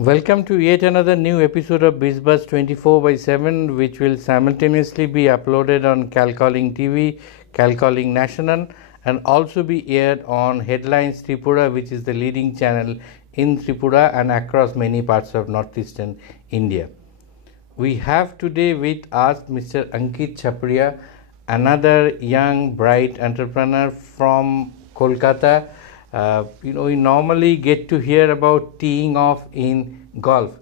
Welcome to yet another new episode of BizBuzz 24/7, which will simultaneously be uploaded on Calcalling TV, Calcalling National, and also be aired on Headlines Tripura, which is the leading channel in Tripura and across many parts of northeastern India. We have today with us Mr. Ankit Chapriya, another young, bright entrepreneur from Kolkata. We normally get to hear about teeing off in golf,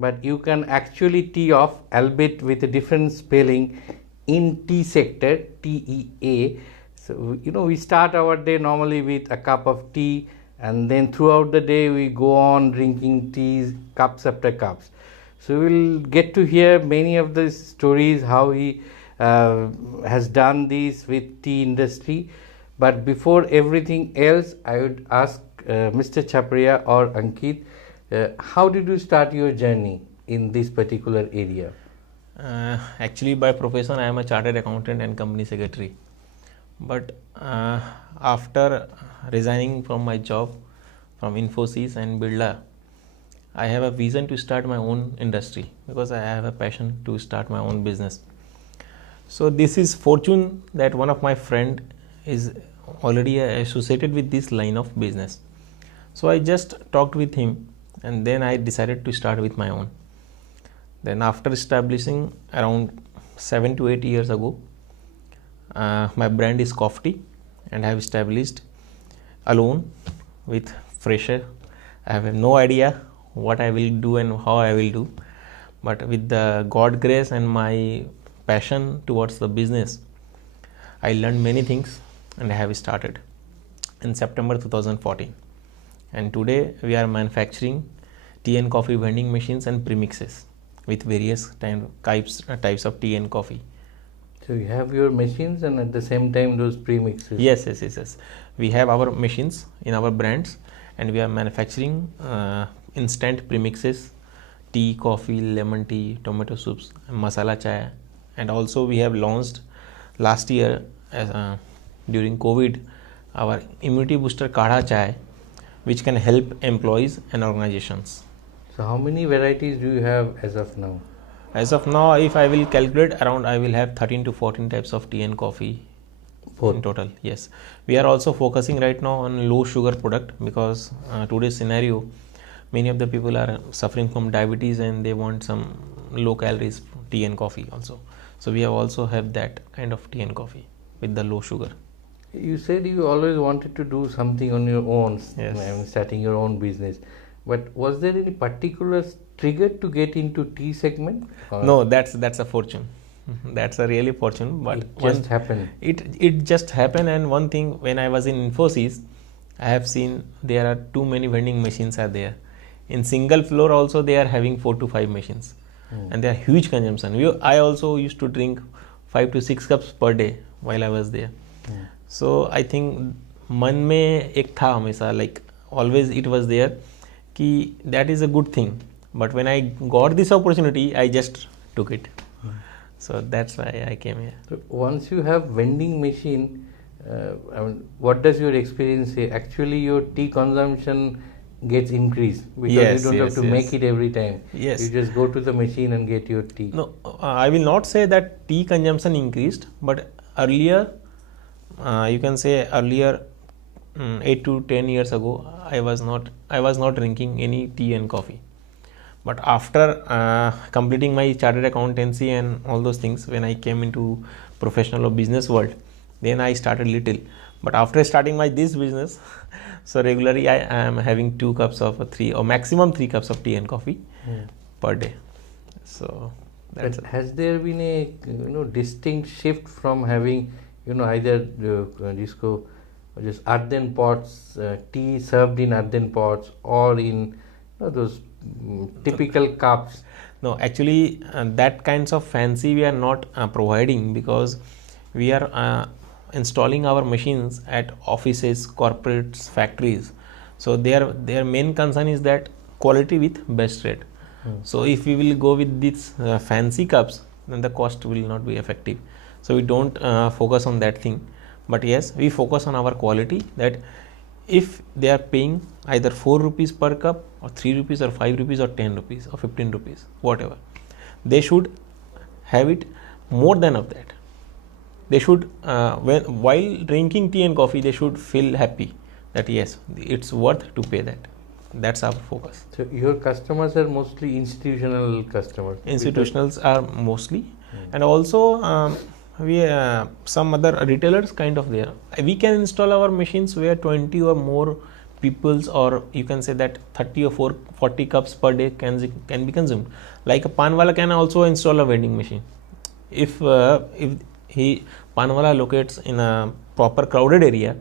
but you can actually tee off, albeit with a different spelling, in tea sector, TEA. So, we start our day normally with a cup of tea, and then throughout the day we go on drinking teas, cups after cups. So we'll get to hear many of the stories how he has done this with tea industry. But before everything else, I would ask Mr. Chapriya or Ankit, how did you start your journey in this particular area? Actually, by profession, I am a chartered accountant and company secretary. But after resigning from my job from Infosys and Birla, I have a vision to start my own industry because I have a passion to start my own business. So this is fortune that one of my friend is already associated with this line of business. So I just talked with him and then I decided to start with my own. Then after establishing around 7 to 8 years ago, my brand is Coffee and I have established alone with fresher. I have no idea what I will do and how I will do, but with the God grace and my passion towards the business, I learned many things and I have started in September 2014. And today we are manufacturing tea and coffee vending machines and premixes with various types of tea and coffee. So you have your machines and at the same time those premixes. Yes. We have our machines in our brands and we are manufacturing instant premixes, tea, coffee, lemon tea, tomato soups, masala chai, and also we have launched last year during COVID our immunity booster kadha chai, which can help employees and organizations. So how many varieties do you have as of now? As of now, if I will calculate around, I will have 13 to 14 types of tea and coffee. Both. In total. Yes, we are also focusing right now on low sugar product because today's scenario, many of the people are suffering from diabetes and they want some low calories tea and coffee also. So we have also have that kind of tea and coffee with the low sugar. You said you always wanted to do something on your own, yes. Starting your own business. But was there any particular trigger to get into tea segment? No, that's a fortune. That's a really fortune. But it just happened. It just happened. And one thing, when I was in Infosys, I have seen there are too many vending machines are there. In single floor also they are having 4 to 5 machines, and they are huge consumption. I also used to drink 5 to 6 cups per day while I was there. So I think मन में एक था हमेशा, like always it was there कि that is a good thing. But when I got this opportunity, I just took it. So that's why I came here. So once you have vending machine, what does your experience say? Actually, your tea consumption gets increased because you don't have to make it every time. Yes. You just go to the machine and get your tea. No, I will not say that tea consumption increased, but earlier, you can say earlier, 8 to 10 years ago, I was not drinking any tea and coffee. But after completing my chartered accountancy and all those things, when I came into professional or business world, then I started little. But after starting this business, so regularly I am having 2 cups of 3 or maximum 3 cups of tea and coffee per day. So that's but has there been a distinct shift from having either just earthen pots, tea served in earthen pots, or in those typical cups? No, actually that kinds of fancy we are not providing because we are installing our machines at offices, corporates, factories. So their main concern is that quality with best rate. So if we will go with these fancy cups, then the cost will not be effective. So we don't focus on that thing. But yes, we focus on our quality, that if they are paying either 4 rupees per cup or 3 rupees or 5 rupees or 10 rupees or 15 rupees, whatever, they should have it more than of that. They should while drinking tea and coffee, they should feel happy that yes, it's worth to pay that. That's our focus. So your customers are mostly institutional customers. Institutionals are mostly, and also we some other retailers kind of there. We can install our machines where 20 or more peoples, or you can say that 30 or 40 cups per day can be consumed. Like a panwala can also install a vending machine. If panwala locates in a proper crowded area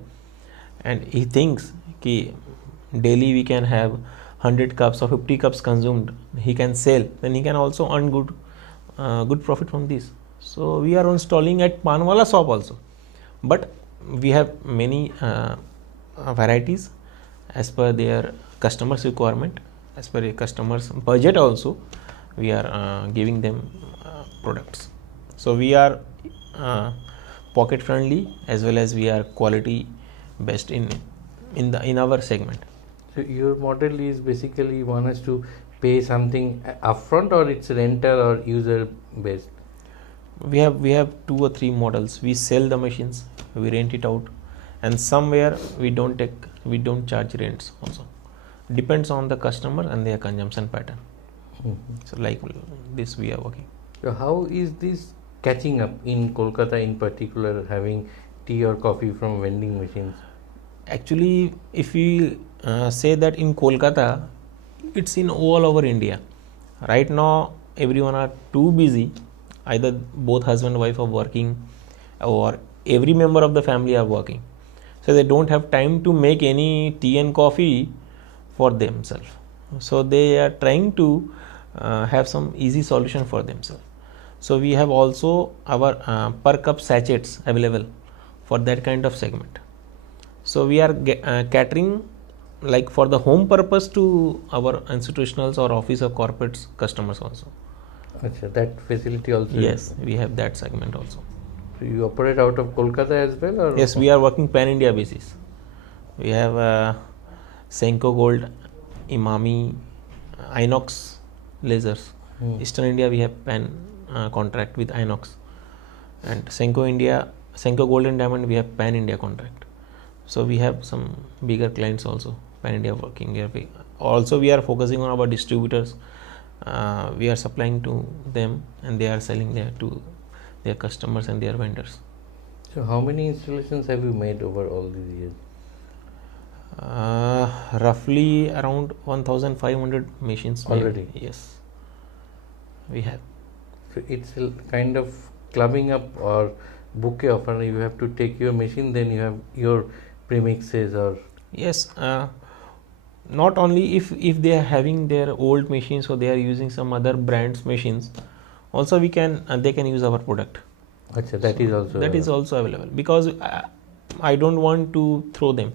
and he thinks ki daily we can have 100 cups or 50 cups consumed, he can sell, then he can also earn good profit from this. So we are installing at panwala shop also, but we have many varieties as per their customers requirement, as per a customer's budget also. We are giving them products. So we are pocket friendly as well as we are quality best in our segment. So your model is basically you want us to pay something upfront, or it's rental or user based? We have 2 or 3 models. We sell the machines, we rent it out, and somewhere we don't charge rents also. Depends on the customer and their consumption pattern. So like this we are working. So how is this catching up in Kolkata in particular, having tea or coffee from vending machines? Actually, if we say that in Kolkata, it's in all over India. Right now, everyone are too busy. Either both husband and wife are working, or every member of the family are working. So they don't have time to make any tea and coffee for themselves. So they are trying to have some easy solution for themselves. So we have also our per cup sachets available for that kind of segment. So we are catering like for the home purpose to our institutionals or office or corporates customers also. Achha, that facility also? Yes, we have that segment also. So you operate out of Kolkata as well? Or? Yes, we are working pan-India basis. We have Senko Gold, Imami, Inox lasers. Eastern India we have pan contract with Inox, and Senko Gold and Diamond we have pan-India contract. So we have some bigger clients also, pan-India working here. Also we are focusing on our distributors. We are supplying to them and they are selling there to their customers and their vendors. So how many installations have you made over all these years? Roughly around 1500 machines already. Yes, we have. So it's kind of clubbing up or bouquet offer. You have to take your machine, then you have your premixes or... Yes, not only if they are having their old machines or they are using some other brands machines, also we can they can use our product. Achha, that is also that is also available, because I don't want to throw them.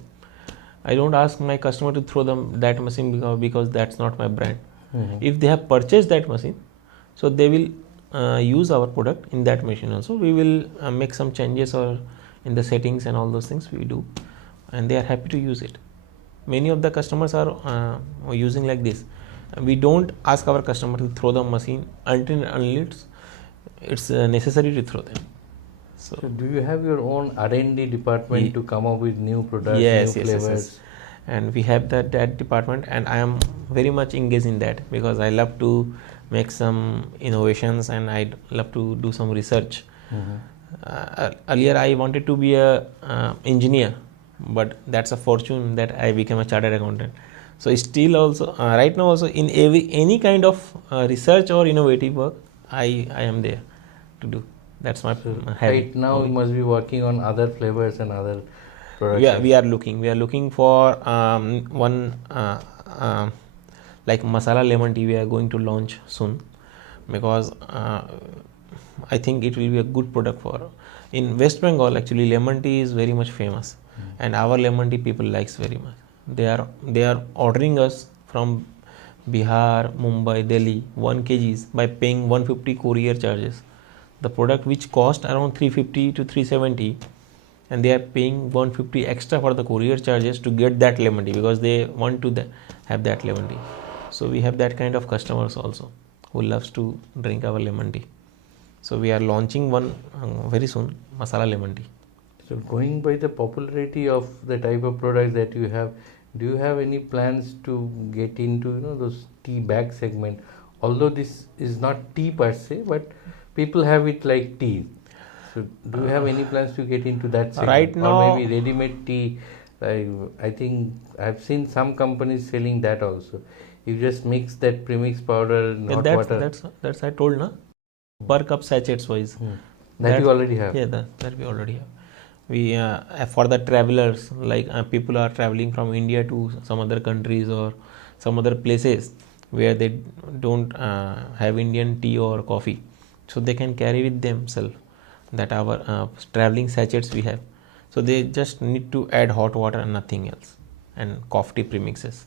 I don't ask my customer to throw them that machine because that's not my brand. If they have purchased that machine, so they will use our product in that machine also. We will make some changes or in the settings and all those things we do, and they are happy to use it. Many of the customers are using like this. We don't ask our customer to throw the machine until it's necessary to throw them. So do you have your own R&D department to come up with new products, yes, new yes, flavors? yes. And we have that department, and I am very much engaged in that because I love to make some innovations and I love to do some research. Earlier I wanted to be a engineer, but that's a fortune that I became a chartered accountant. So still also right now also in any kind of research or innovative work, I am there to do. That's my habit. Right now you must be working on other flavors and other products. Yeah, we are looking for one like masala lemon tea we are going to launch soon, because I think it will be a good product for in West Bengal. Actually lemon tea is very much famous, and our lemon tea people likes very much. They are ordering us from Bihar, Mumbai, Delhi 1 kgs by paying 150 courier charges. The product which cost around 350 to 370, and they are paying 150 extra for the courier charges to get that lemon tea because they want to have that lemon tea. So we have that kind of customers also who loves to drink our lemon tea. So we are launching one very soon, masala lemon tea. So going by the popularity of the type of products that you have, do you have any plans to get into those tea bag segment? Although this is not tea per se, but people have it like tea. So do you have any plans to get into that segment? Right now, or maybe ready-made tea? I think I've seen some companies selling that also. You just mix that premix powder in hot water. That's I told na, per cup sachets wise. That you already have. Yeah, that we already have. We for the travelers, like people are traveling from India to some other countries or some other places where they don't have Indian tea or coffee, so they can carry with themselves that our traveling sachets we have. So they just need to add hot water and nothing else, and coffee premixes.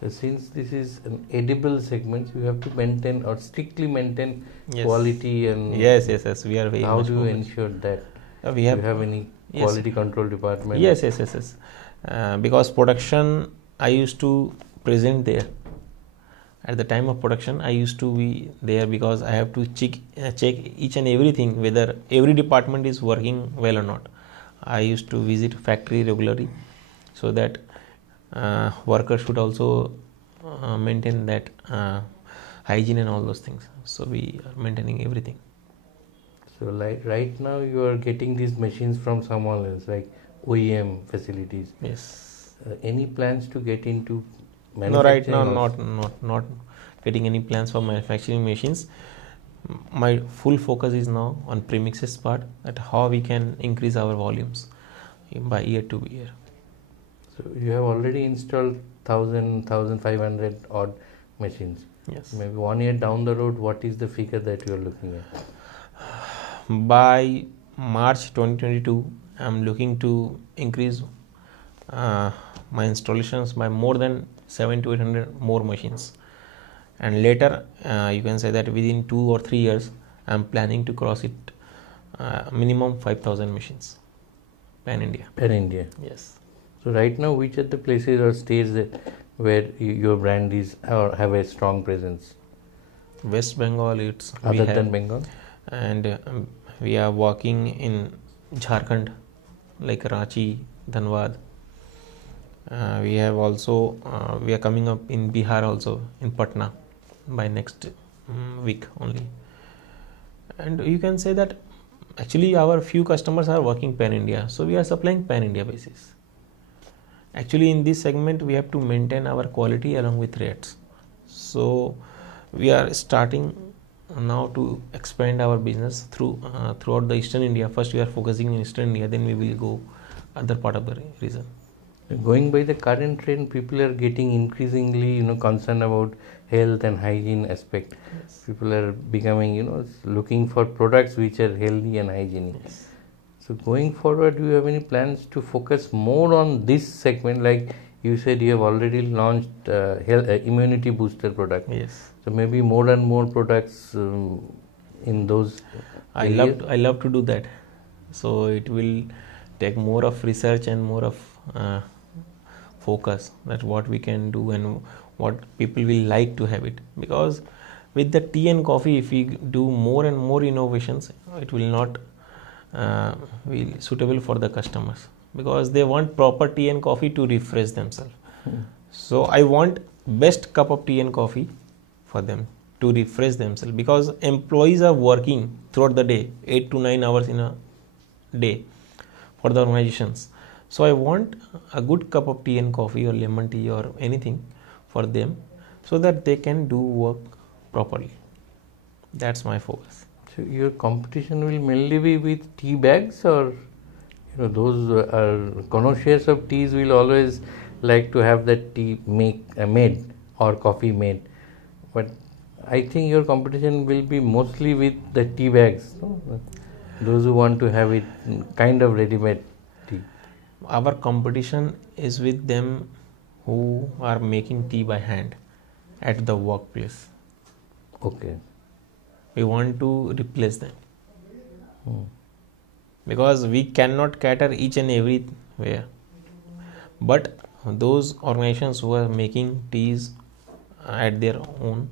So since this is an edible segment, you have to maintain or strictly maintain Yes. quality and Yes, we are very how much do you focused. ensure that? We have Do you have any Yes. quality control department? Yes. Because production, I used to present there. At the time of production, I used to be there because I have to check each and everything whether every department is working well or not. I used to visit factory regularly so that workers should also maintain that hygiene and all those things. So we are maintaining everything. So like right now you are getting these machines from someone else, like OEM facilities. Yes. Any plans to get into No, manufacturing? right now also? not getting any plans for manufacturing machines. My full focus is now on premixes part, at how we can increase our volumes by year to year. So you have already installed 1,500 odd machines. Yes. Maybe 1 year down the road, what is the figure that you are looking at? By March 2022, I'm looking to increase my installations by more than 700 to 800 more machines. And later, you can say that within 2 or 3 years, I'm planning to cross it minimum 5,000 machines pan India. Pan India. Yes. So right now, which are the places or states where your brand is or have a strong presence? West Bengal, Other than Bengal? And we are working in Jharkhand, like Ranchi, Dhanbad. We have also we are coming up in Bihar also, in Patna by next week only. And you can say that actually our few customers are working pan India, so we are supplying pan India basis. Actually in this segment we have to maintain our quality along with rates. So we are starting now to expand our business throughout the Eastern India. First we are focusing in Eastern India, then we will go other part of the region. Going by the current trend, people are getting increasingly, concerned about health and hygiene aspect. Yes. People are becoming, looking for products which are healthy and hygienic. Yes. So going forward, do you have any plans to focus more on this segment? Like you said, you have already launched health, immunity booster product. Yes. So maybe more and more products in those. I love to do that. So it will take more of research and more of focus, that what we can do and what people will like to have it. Because with the tea and coffee, if we do more and more innovations, it will not be suitable for the customers, because they want proper tea and coffee to refresh themselves. So I want best cup of tea and coffee for them to refresh themselves, because employees are working throughout the day 8 to 9 hours in a day for the organizations. So I want a good cup of tea and coffee or lemon tea or anything for them, so that they can do work properly. That's my focus. So your competition will mainly be with tea bags, or those are connoisseurs of teas will always like to have that tea made or coffee made. But I think your competition will be mostly with the tea bags. No? Those who want to have it kind of ready-made tea. Our competition is with them who are making tea by hand at the workplace. Okay. We want to replace them. because we cannot cater each and everywhere. But those organizations who are making teas at their own,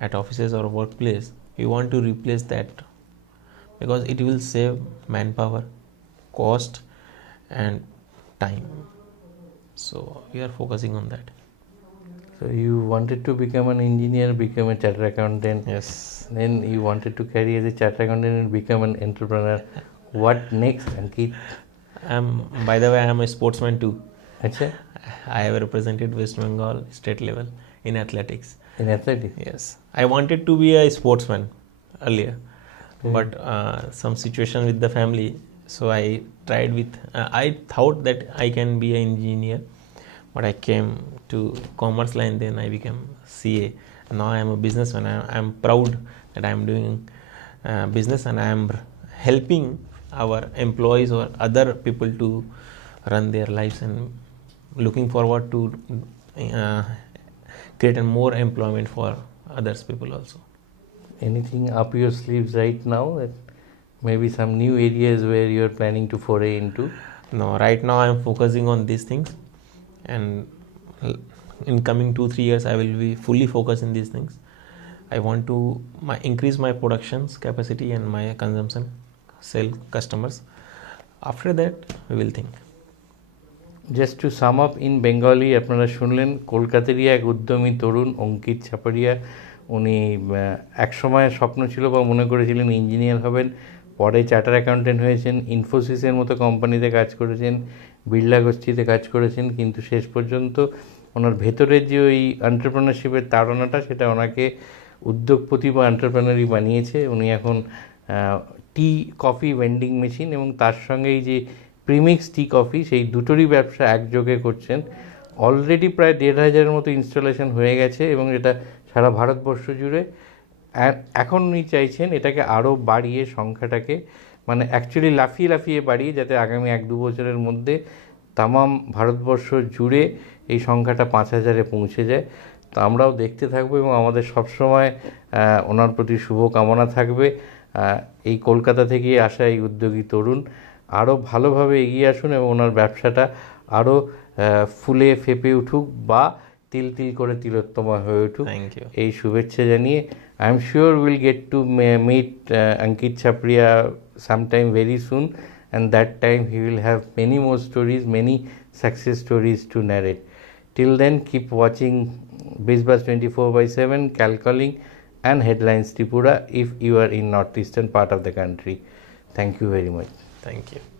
at offices or workplace, we want to replace that, because it will save manpower, cost and time. So we are focusing on that. So you wanted to become an engineer, become a chartered accountant. Yes. Then you wanted to carry as a chartered accountant and become an entrepreneur. What next, Ankit? By the way, I am a sportsman too. Achha? I have represented West Bengal state level in athletics. In athletics? Yes. I wanted to be a sportsman earlier, but some situation with the family, so I tried with, I thought that I can be an engineer, but I came to commerce line, then I became CA. Now I am a businessman. I am proud that I am doing business, and I am helping our employees or other people to run their lives, and looking forward to create more employment for others people also. Anything up your sleeves right now? That maybe some new areas where you are planning to foray into? No, right now I am focusing on these things, and in coming 2-3 years I will be fully focused in these things. I want to increase my productions capacity and my consumption, sell customers. After that we will think. Just to sum up in Bengali, আপনারা শুনলেন কলকাতারই এক উদ্যমী তরুণ অঙ্কিত ছাপারিয়া। উনি একসময় স্বপ্ন ছিল বা মনে করেছিলেন ইঞ্জিনিয়ার হবেন, পরে চার্টার অ্যাকাউন্টেন্ট হয়েছেন, ইনফোসিসের মতো কোম্পানিতে কাজ করেছেন, বিড়লা গোষ্ঠীতে কাজ করেছেন, কিন্তু শেষ পর্যন্ত ওনার ভেতরের যে ওই এন্টারপ্রেনারশিপের তাড়নাটা, সেটা ওনাকে উদ্যোগপতি বা এন্টারপ্রেনারই বানিয়েছে। উনি এখন টি কফি ভেন্ডিং মেশিন এবং তার সঙ্গে এই যে প্রিমিক্স টি কফি, সেই দুটোরই ব্যবসা একযোগে করছেন। অলরেডি প্রায় 1,500-এর মতো ইনস্টলেশন হয়ে গেছে এবং এটা সারা ভারতবর্ষ জুড়ে। এখন উনি চাইছেন এটাকে আরও বাড়িয়ে সংখ্যাটাকে, মানে অ্যাকচুয়ালি লাফিয়ে লাফিয়ে বাড়িয়ে, যাতে আগামী 1-2 বছরের মধ্যে তামাম ভারতবর্ষ জুড়ে এই সংখ্যাটা 5,000-এ পৌঁছে যায়। তো আমরাও দেখতে থাকবো এবং আমাদের সবসময় ওনার প্রতি শুভকামনা থাকবে। এই কলকাতা থেকে আসা এই উদ্যোগী তরুণ আরও ভালোভাবে এগিয়ে আসুন এবং ওনার ব্যবসাটা আরও ফুলে ফেপে উঠুক বা তিল তিল করে তিলোত্তমা হয়ে উঠুক, এই শুভেচ্ছা জানিয়ে I am sure will get to meet Ankit Chhapriya sometime very soon, and that time he will have many more stories, many success stories to narrate. Till then, keep watching BizBuzz 24/7, Calcalling and Headlines Tripura if you are in northeastern part of the country. Thank you very much. Thank you.